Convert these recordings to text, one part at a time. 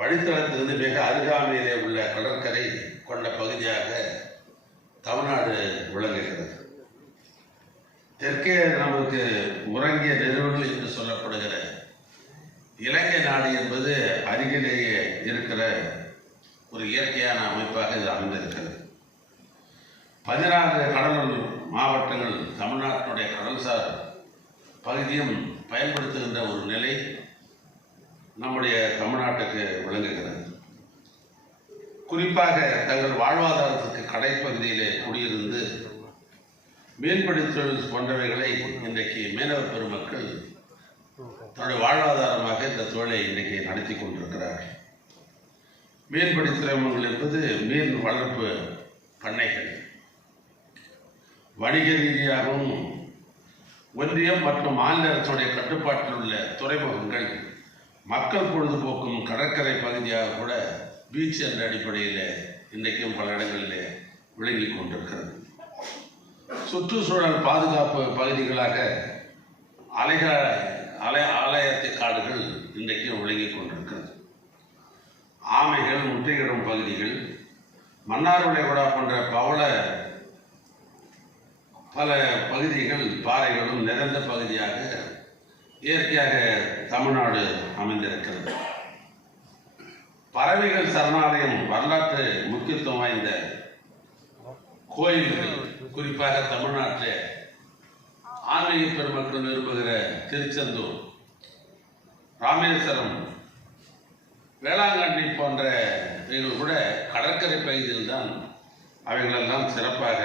வழித்தடத்திலிருந்து மிக அருகாமையிலே உள்ள கடற்கரை கொண்ட பகுதியாக தமிழ்நாடு விளங்குகிறது. தெற்கே நமக்கு உறங்கிய நெருவல் என்று சொல்லப்படுகிற இலங்கை நாடு என்பது அருகிலேயே இருக்கிற ஒரு இயற்கையான அமைப்பாக இது அமைந்திருக்கிறது. 16 கடலூர் மாவட்டங்கள் தமிழ்நாட்டினுடைய கடல்சார் பகுதியும் பயன்படுத்துகின்ற ஒரு நிலை நம்முடைய தமிழ்நாட்டுக்கு விளங்குகிறது. குறிப்பாக தங்கள் வாழ்வாதாரத்துக்கு கடைப்பகுதியிலே குடியிருந்து மீன்பிடி தொழில் போன்றவைகளை இன்றைக்கு மீனவ பெருமக்கள் தன்னுடைய வாழ்வாதாரமாக இந்த தொழிலை இன்றைக்கு நடத்தி கொண்டிருக்கிறார்கள். மீன்பிடி துறைமுகங்கள் என்பது மீன் வளர்ப்பு பண்ணைகள். வணிக ரீதியாகவும் ஒன்றியம் மற்றும் மாநில அரசுடைய கட்டுப்பாட்டில் உள்ள துறைமுகங்கள் மக்கள் பொழுதுபோக்கும் கடற்கரை பகுதியாக கூட பீச் என்ற அடிப்படையில் இன்றைக்கும் பல இடங்களிலே விளங்கி கொண்டிருக்கிறது. சுற்றுச்சூழல் பாதுகாப்பு பகுதிகளாக ஆலயத்து காடுகள் இன்றைக்கும் விளங்கி கொண்டிருக்கிறது. ஆமைகள் முட்டையிடும் பகுதிகள், மன்னார் வளைகுடா போன்ற பல பகுதிகள் பாறைகளும் நிறைந்த பகுதியாக இயற்கையாக தமிழ்நாடு அமைந்திருக்கிறது. பறவைகள் சரணாலயம் வரலாற்று முக்கியத்துவம் வாய்ந்த கோயில்கள், குறிப்பாக தமிழ்நாட்டில் ஆன்மீக பெருமக்கள் விரும்புகிற திருச்செந்தூர், ராமேஸ்வரம், வேளாங்கண்ணி போன்ற கூட கடற்கரை பகுதியில் தான் அவைகளெல்லாம் சிறப்பாக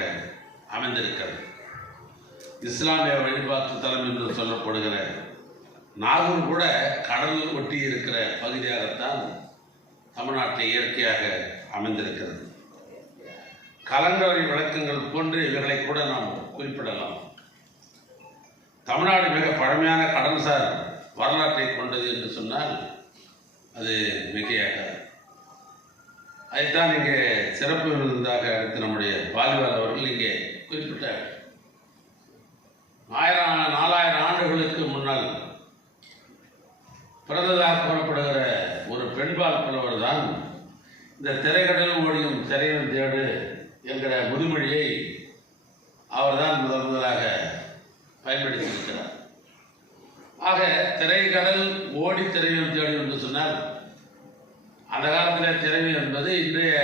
அமைந்திருக்கிறது. இஸ்லாமிய வழிபாட்டு தலம் என்று சொல்லப்படுகிற நாகூர் கூட கடல் ஒட்டி இருக்கிற பகுதியாகத்தான் தமிழ்நாட்டில் இயற்கையாக அமைந்திருக்கிறது. கலங்கரை விளக்கங்கள் போன்று இவைகளை கூட நாம் குறிப்பிடலாம். தமிழ்நாடு மிக பழமையான கடல்சார் வரலாற்றை கொண்டது என்று சொன்னால் அது மிகையாகாது. அதைத்தான் இங்கே சிறப்பு விருந்தாக அடுத்து நம்முடைய பாலிவால் அவர்கள் இங்கே குறிப்பிட்டார். 4000 ஆண்டுகளுக்கு முன்னால் பிறந்ததாக கூறப்படுகிற ஒரு பெண்பால் புலவர் தான் இந்த திரைக்கடல் ஓடியும் திரையும் தேடு என்கிற முதுமொழியை அவர்தான் முதலாக பயன்படுத்தியிருக்கிறார். ஆக திரைக்கடல் ஓடி திரையும் தேடு என்று சொன்னால் அந்த காலத்தில் திரைவு என்பது இன்றைய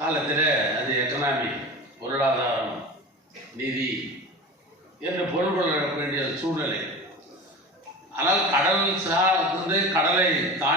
காலத்தில் அது எக்கனாமி, பொருளாதாரம், நிதி என்று பொருள் கொள்ள வேண்டிய சூழ்நிலை. ஆனால் கடல் சார்ந்து கடலை தாண்டி